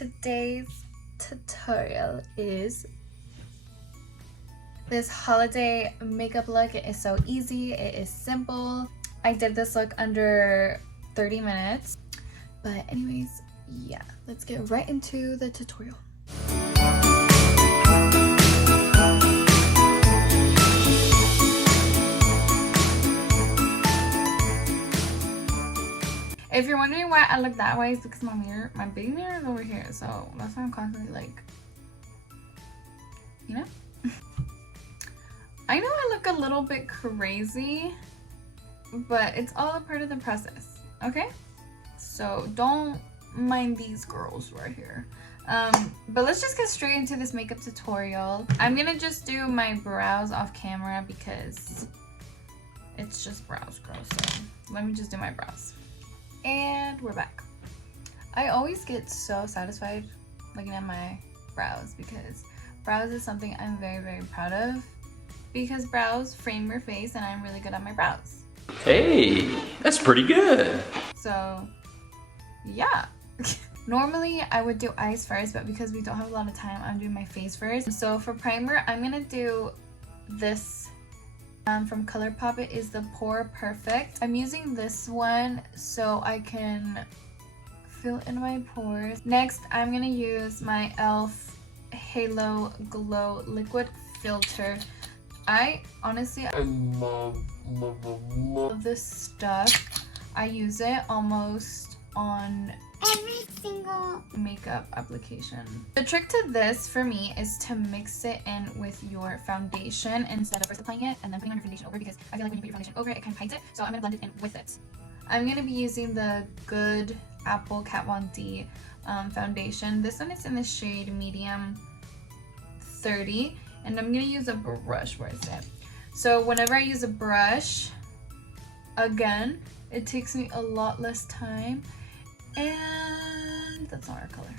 today's tutorial is this holiday makeup look. It is so easy, it is simple. I did this look under 30 minutes. But anyways, yeah, let's get right into the tutorial. If you're wondering why I look that way, it's because my big mirror is over here, so that's why I'm constantly like, you know? I know I look a little bit crazy, but it's all a part of the process, okay? So don't mind these girls right here. But let's just get straight into this makeup tutorial. I'm gonna just do my brows off camera because it's just brows, girl. So let me just do my brows. And we're back. I always get so satisfied looking at my brows because brows is something I'm very, very proud of, because brows frame your face and I'm really good at my brows. Hey, that's pretty good. So yeah. Normally I would do eyes first, but because we don't have a lot of time, I'm doing my face first. So for primer, I'm gonna do this from Colourpop. It is the Pore Perfect. I'm using this one so I can fill in my pores. Next, I'm gonna use my e.l.f. Halo Glow Liquid Filter. I honestly love this stuff. I use it almost on every single makeup application. The trick to this for me is to mix it in with your foundation instead of first applying it and then putting on your foundation over, because I feel like when you put your foundation over it kind of hides it. So I'm going to blend it in with it. I'm going to be using the Good Apple Kat Von D foundation. This one is in the shade medium 30, and I'm going to use a brush. Where is it? So whenever I use a brush, again, it takes me a lot less time. And that's not our color.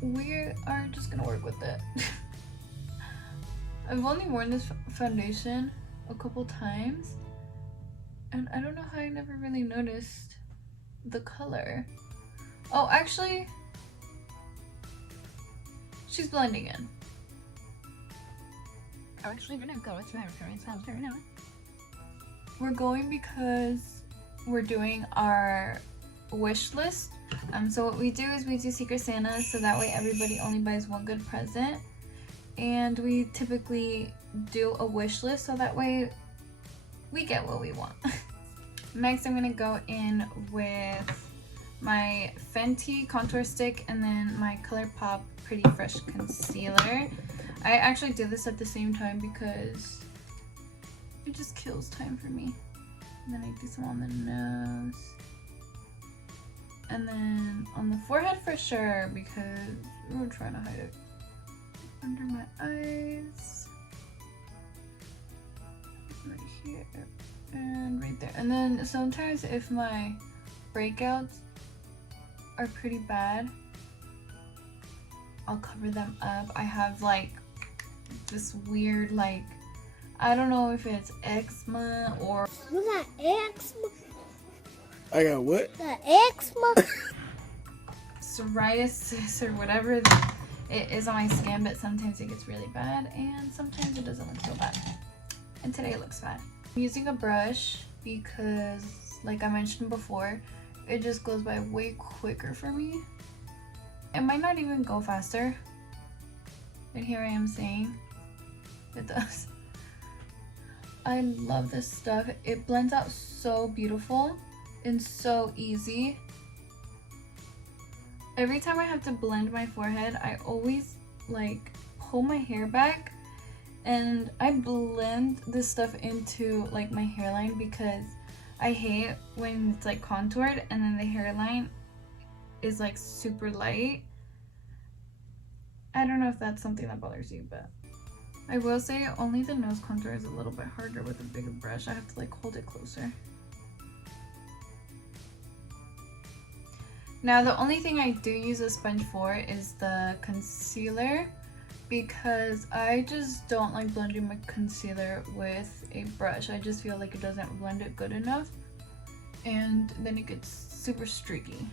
We are just gonna work with it. I've only worn this foundation a couple times, and I don't know how I never really noticed the color. Oh, actually, she's blending in. Oh, actually, we're gonna go with my reference house right now. We're going because we're doing our wish list. So what we do is we do Secret Santa, so that way everybody only buys one good present. And we typically do a wish list, so that way we get what we want. Next, I'm gonna go in with my Fenty contour stick and then my Colourpop Pretty Fresh concealer. I actually did this at the same time because it just kills time for me. And then I do some on the nose. And then on the forehead for sure, because we're trying to hide it. Under my eyes. Right here. And right there. And then sometimes if my breakouts are pretty bad, I'll cover them up. I have like this weird, like, I don't know if it's eczema or... You got eczema? I got what? Got eczema? psoriasis or whatever it is on my skin, but sometimes it gets really bad and sometimes it doesn't look so bad. And today it looks bad. I'm using a brush because, like I mentioned before, it just goes by way quicker for me. It might not even go faster. And here I am saying it does. I love this stuff. It blends out so beautiful and so easy. Every time I have to blend my forehead, I always like pull my hair back and I blend this stuff into like my hairline, because I hate when it's like contoured and then the hairline is like super light. I don't know if that's something that bothers you, but I will say only the nose contour is a little bit harder with a bigger brush. I have to like hold it closer. Now the only thing I do use a sponge for is the concealer, because I just don't like blending my concealer with a brush. I just feel like it doesn't blend it good enough. and then it gets super streaky.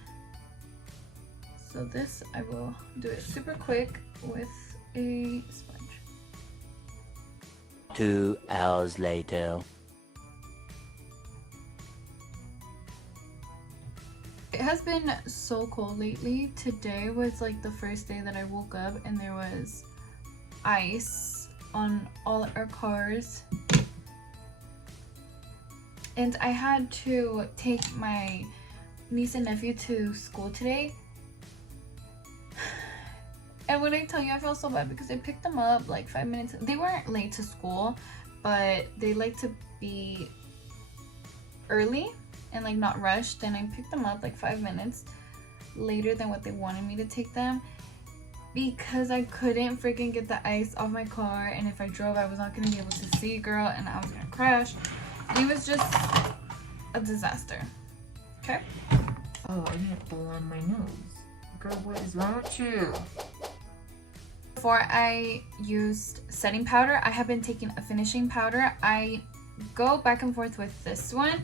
So this, I will do it super quick with a sponge. 2 hours later. It has been so cold lately. Today was like the first day that I woke up and there was ice on all our cars. And I had to take my niece and nephew to school today. And when I tell you, I feel so bad because I picked them up like 5 minutes. They weren't late to school, but they like to be early and like not rushed. And I picked them up like 5 minutes later than what they wanted me to take them because I couldn't freaking get the ice off my car. And if I drove, I was not going to be able to see, girl, and I was going to crash. It was just a disaster. Okay? Oh, I didn't blow on my nose. Girl, what is wrong with you? Before I used setting powder, I have been taking a finishing powder. I go back and forth with this one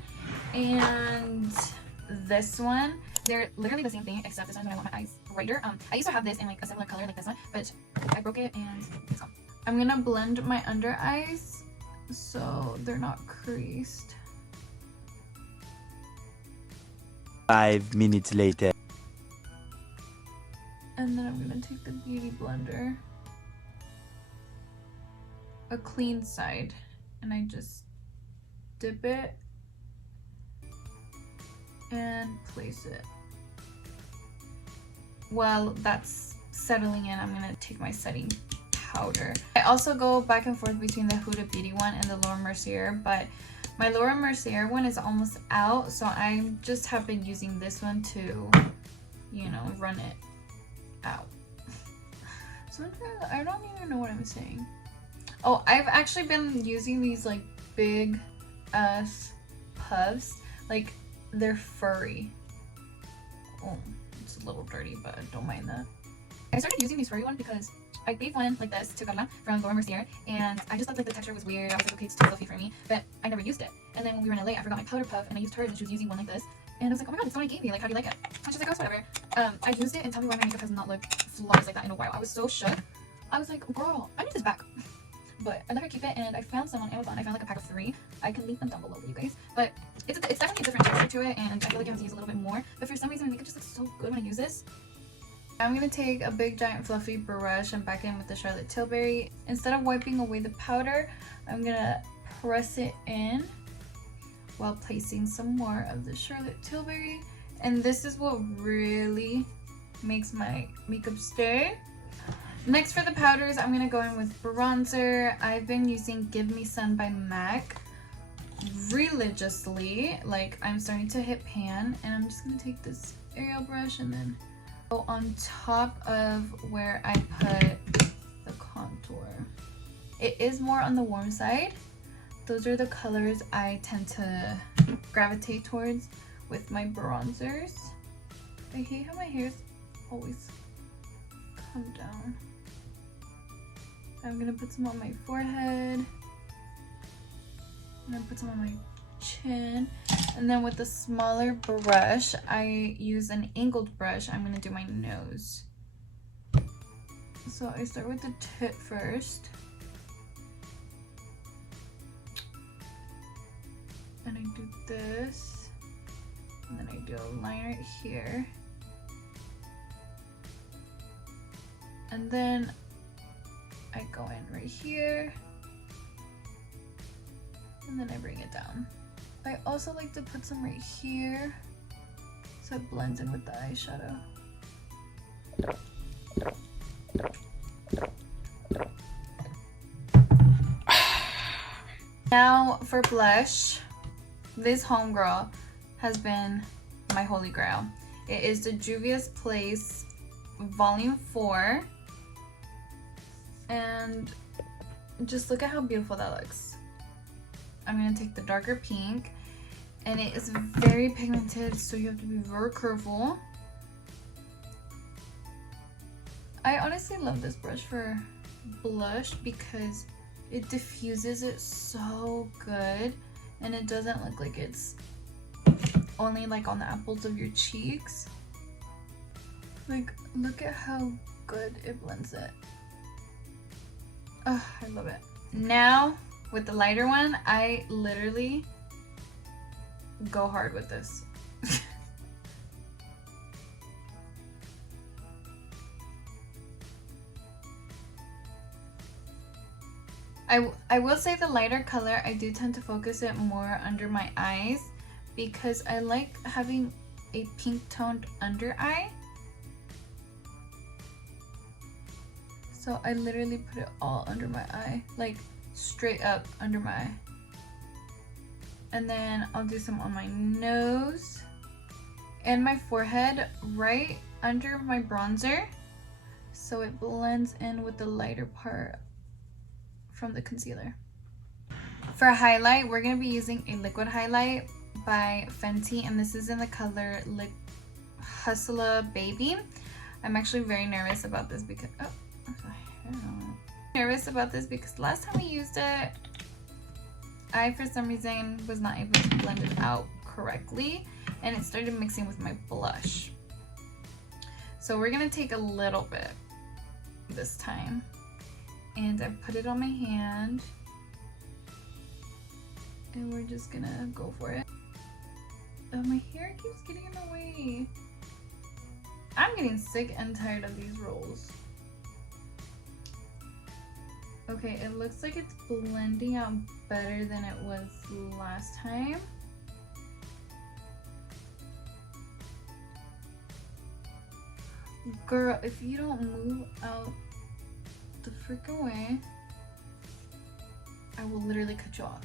and this one. They're literally the same thing, except this one I want my eyes brighter. I used to have this in like a similar color like this one, but I broke it and it's gone. I'm gonna blend my under eyes so they're not creased. 5 minutes later. And then I'm gonna take the beauty blender, a clean side, and I just dip it and place it. While that's settling in, I'm gonna take my setting powder. I also go back and forth between the Huda Beauty one and the Laura Mercier, but my Laura Mercier one is almost out, so I just have been using this one to, you know, run it out. Sometimes I don't even know what I'm saying. Oh, I've actually been using these like big ass puffs. Like they're furry. Oh, it's a little dirty, but I don't mind that. I started using these furry ones because I gave one like this to Carla from Laura Mercier, and I just thought like the texture was weird. I was like, okay, it's too fluffy for me, but I never used it. And then when we were in LA, I forgot my powder puff, and I used hers, and she was using one like this. And I was like, oh my god, it's what I gave you. Like, how do you like it? And she's like, oh, it's whatever. I used it, and tell me why my makeup has not looked flawless like that in a while. I was so shook. I was like, girl, I need this back. But I let her keep it, and I found some on Amazon. I found like a pack of 3. I can link them down below for you guys. But it's definitely a different texture to it, and I feel like I have to use a little bit more. But for some reason, my makeup just looks so good when I use this. I'm going to take a big giant fluffy brush and back in with the Charlotte Tilbury. Instead of wiping away the powder, I'm going to press it in while placing some more of the Charlotte Tilbury. And this is what really makes my makeup stay. Next for the powders, I'm going to go in with bronzer. I've been using Give Me Sun by MAC religiously. Like, I'm starting to hit pan, and I'm just going to take this Ariel brush and then go on top of where I put the contour. It is more on the warm side. Those are the colors I tend to gravitate towards with my bronzers. I hate how my hair's always come down. I'm gonna put some on my forehead. I'm gonna put some on my chin. And then with the smaller brush, I use an angled brush. I'm gonna do my nose. So I start with the tip first. And I do this. And then I do a line right here. And then I go in right here. And then I bring it down. I also like to put some right here so it blends in with the eyeshadow. Now for blush, this homegirl has been my holy grail. It is the Juvia's Place Volume 4. And just look at how beautiful that looks. I'm going to take the darker pink, and it is very pigmented, so you have to be very careful. I honestly love this brush for blush because it diffuses it so good, and it doesn't look like it's only like on the apples of your cheeks. Like, look at how good it blends it. Oh, I love it. Now, with the lighter one, I literally go hard with this. I will say the lighter color, I do tend to focus it more under my eyes because I like having a pink toned under eye. So I literally put it all under my eye, like straight up under my eye. And then I'll do some on my nose and my forehead right under my bronzer so it blends in with the lighter part from the concealer. For a highlight, we're going to be using a liquid highlight by Fenty, and this is in the color Hustler Baby. I'm actually very nervous about this because last time we used it, I for some reason was not able to blend it out correctly and it started mixing with my blush. So we're going to take a little bit this time. And I put it on my hand and we're just gonna go for it. Oh, my hair keeps getting in the way. I'm getting sick and tired of these rolls. Okay, it looks like it's blending out better than it was last time. Girl, if you don't move out the freaking way, I will literally cut you off.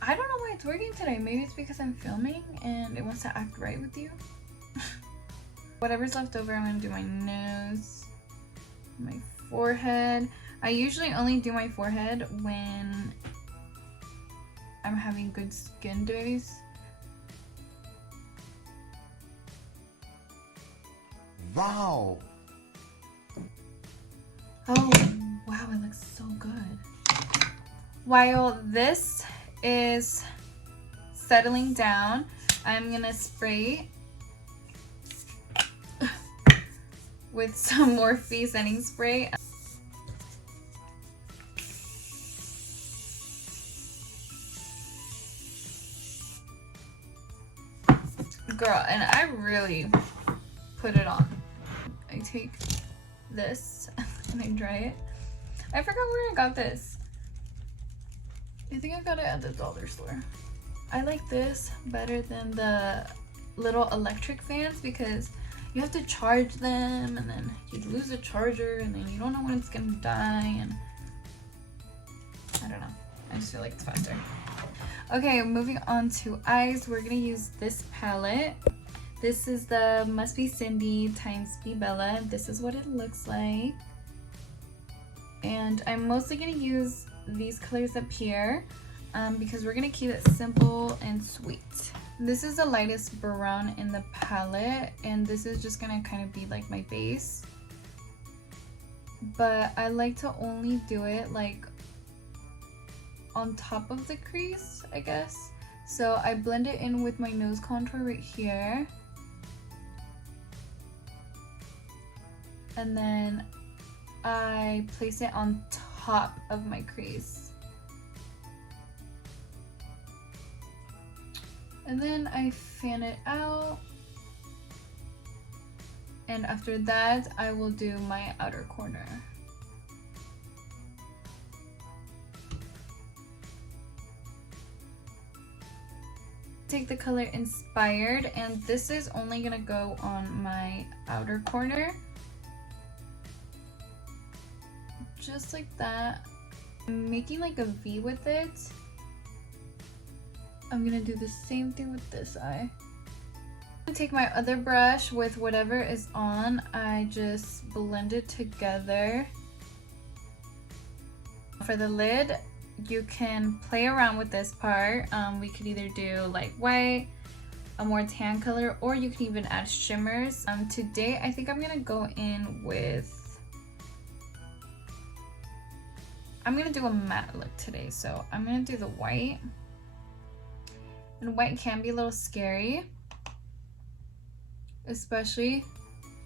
I don't know why it's working today. Maybe it's because I'm filming and it wants to act right with you. Whatever's left over, I'm gonna do my nose, my forehead. I usually only do my forehead when I'm having good skin days. Wow. Oh, wow, it looks so good. While this is settling down, I'm gonna spray with some Morphe setting spray. Girl, and I really put it on. I take this and I dry it. I forgot where I got this. I think I got it at the dollar store. I like this better than the little electric fans because you have to charge them and then you lose the charger and then you don't know when it's gonna die, and I don't know. I just feel like it's faster. Okay, moving on to eyes. We're gonna use this palette. This is the Must Be Cindy times Be Bella. This is what it looks like. And I'm mostly gonna use these colors up here because we're gonna keep it simple and sweet. This is the lightest brown in the palette, and this is just gonna kind of be like my base. But I like to only do it like on top of the crease, I guess. So I blend it in with my nose contour right here. And then I place it on top of my crease. And then I fan it out. And after that, I will do my outer corner. Take the color Inspired, and this is only gonna go on my outer corner. Just like that. I'm making like a V with it. I'm gonna do the same thing with this eye. Take my other brush with whatever is on. I just blend it together. For the lid, you can play around with this part. We could either do like white, a more tan color, or you can even add shimmers. Today, I think I'm gonna go in with, I'm gonna do a matte look today, so I'm gonna do the white. And white can be a little scary, especially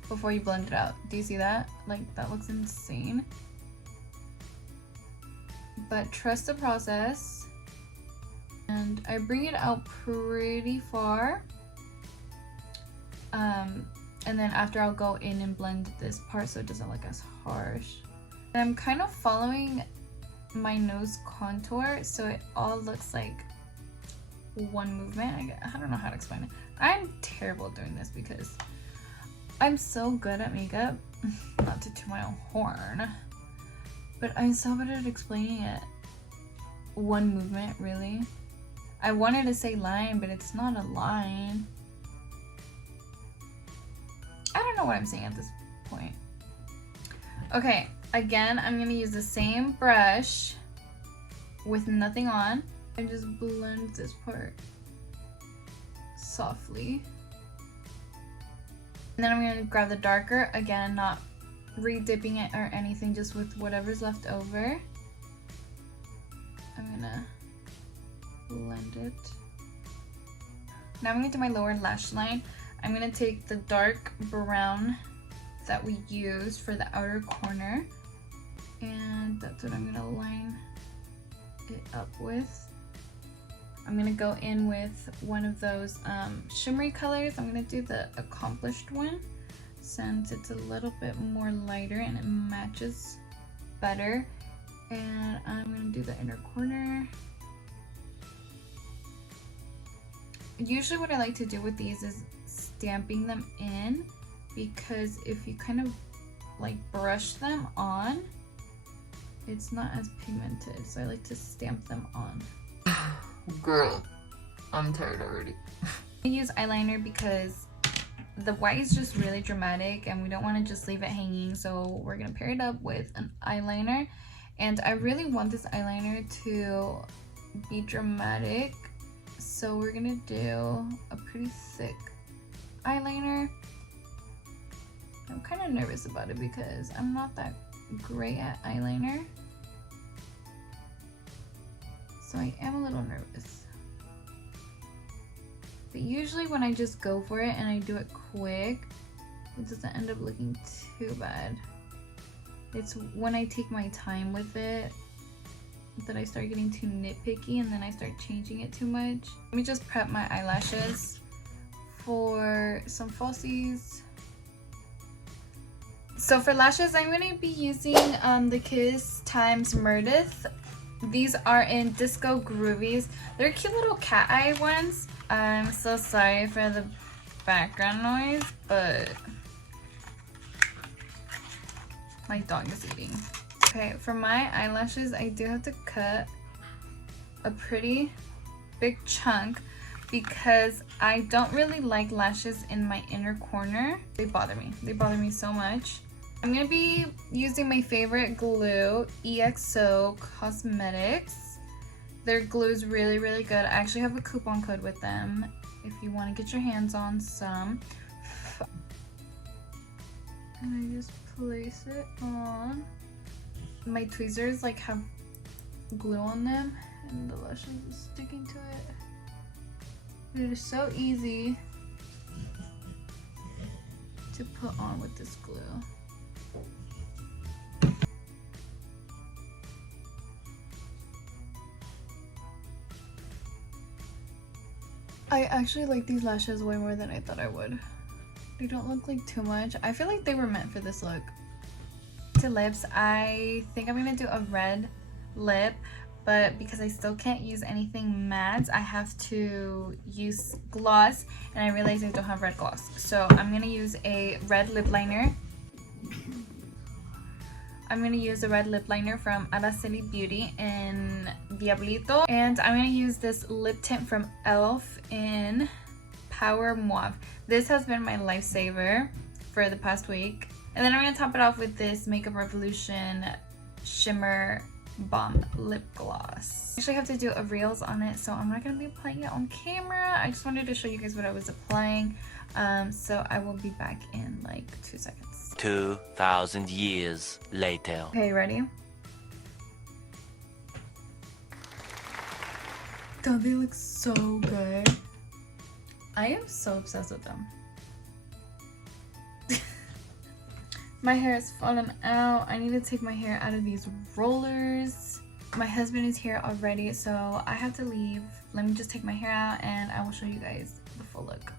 before you blend it out. Do you see that? Like, that looks insane. But trust the process. And I bring it out pretty far. And then after I'll go in and blend this part so it doesn't look as harsh. And I'm kind of following my nose contour so it all looks like one movement. I don't know how to explain it. I'm terrible at doing this because I'm so good at makeup. Not to toot my own horn, but I'm so bad at explaining it. One movement, really. I wanted to say line, but it's not a line. I don't know what I'm saying at this point. Okay, again, I'm gonna use the same brush with nothing on. I just blend this part softly. And then I'm gonna grab the darker, again, not re-dipping it or anything, just with whatever's left over. I'm gonna blend it. Now I'm gonna do my lower lash line. I'm gonna take the dark brown that we used for the outer corner, and that's what I'm gonna line it up with. I'm gonna go in with one of those shimmery colors. I'm gonna do the Accomplished one since it's a little bit more lighter and it matches better. And I'm gonna do the inner corner. Usually what I like to do with these is stamping them in, because if you kind of like brush them on, it's not as pigmented, so I like to stamp them on. Girl, I'm tired already. I use eyeliner because the white is just really dramatic and we don't want to just leave it hanging, so we're gonna pair it up with an eyeliner. And I really want this eyeliner to be dramatic, so we're gonna do a pretty thick eyeliner. I'm kind of nervous about it because I'm not that great at eyeliner, so I am a little nervous. But usually when I just go for it and I do it quick, it doesn't end up looking too bad. It's when I take my time with it that I start getting too nitpicky and then I start changing it too much. Let me just prep my eyelashes for some falsies. So for lashes, I'm going to be using the Kiss Times Meredith. These are in Disco Groovies. They're cute little cat eye ones. I'm so sorry for the background noise, but my dog is eating. Okay, for my eyelashes, I do have to cut a pretty big chunk because I don't really like lashes in my inner corner. They bother me. They bother me so much. I'm going to be using my favorite glue, EXO Cosmetics. Their glue is really, really good. I actually have a coupon code with them if you want to get your hands on some. And I just place it on. My tweezers like have glue on them and the lashes is sticking to it. It is so easy to put on with this glue. I actually like these lashes way more than I thought I would. They don't look like too much. I feel like they were meant for this look. To lips, I think I'm gonna do a red lip, but because I still can't use anything matte, I have to use gloss, and I realized I don't have red gloss. So I'm gonna use a red lip liner. I'm gonna use the red lip liner from Araceli Beauty in Diablito, and I'm gonna use this lip tint from e.l.f. in Power Mauve. This has been my lifesaver for the past week. And then I'm gonna top it off with this Makeup Revolution Shimmer Bomb Lip Gloss. I actually have to do a reels on it, so I'm not gonna be applying it on camera. I just wanted to show you guys what I was applying. So I will be back in like 2 seconds. 2,000 years later. Okay, ready? God, they look so good. I am so obsessed with them. My hair is falling out. I need to take my hair out of these rollers. My husband is here already, so I have to leave. Let me just take my hair out and I will show you guys the full look.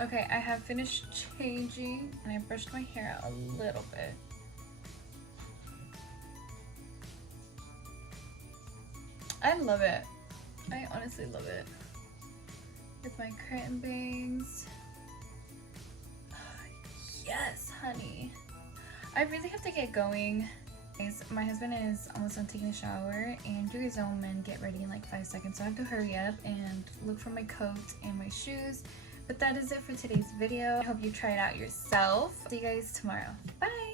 Okay, I have finished changing and I brushed my hair out a little bit. I love it. I honestly love it. With my curtain bangs. Yes, honey. I really have to get going. Guys, my husband is almost done taking a shower and you guys know men get ready in like 5 seconds, so I have to hurry up and look for my coat and my shoes. But that is it for today's video. I hope you try it out yourself. See you guys tomorrow. Bye!